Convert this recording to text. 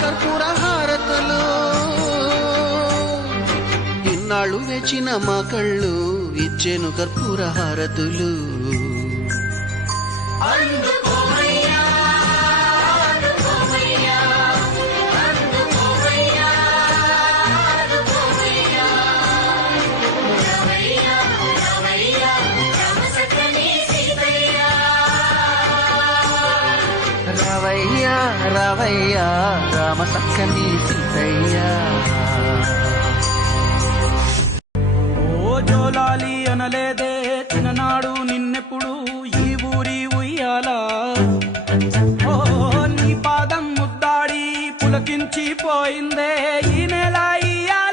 కర్పూర హారతులు ఇన్నాళ్ళు వేచిన మా కళ్ళు ఇచ్చేను కర్పూర హారతులు రావయ్యా రావయ్యా రామ సక్కని సీతయ్యా ఓ జోలాలి అనలేదే చిన్ననాడు నిన్నెప్పుడు ఈ ఊరి ఉయ్యాలా ఓ నీ పాదం ముద్దాడి పులకించిపోయిందే ఈ నెల ఇయ్యాల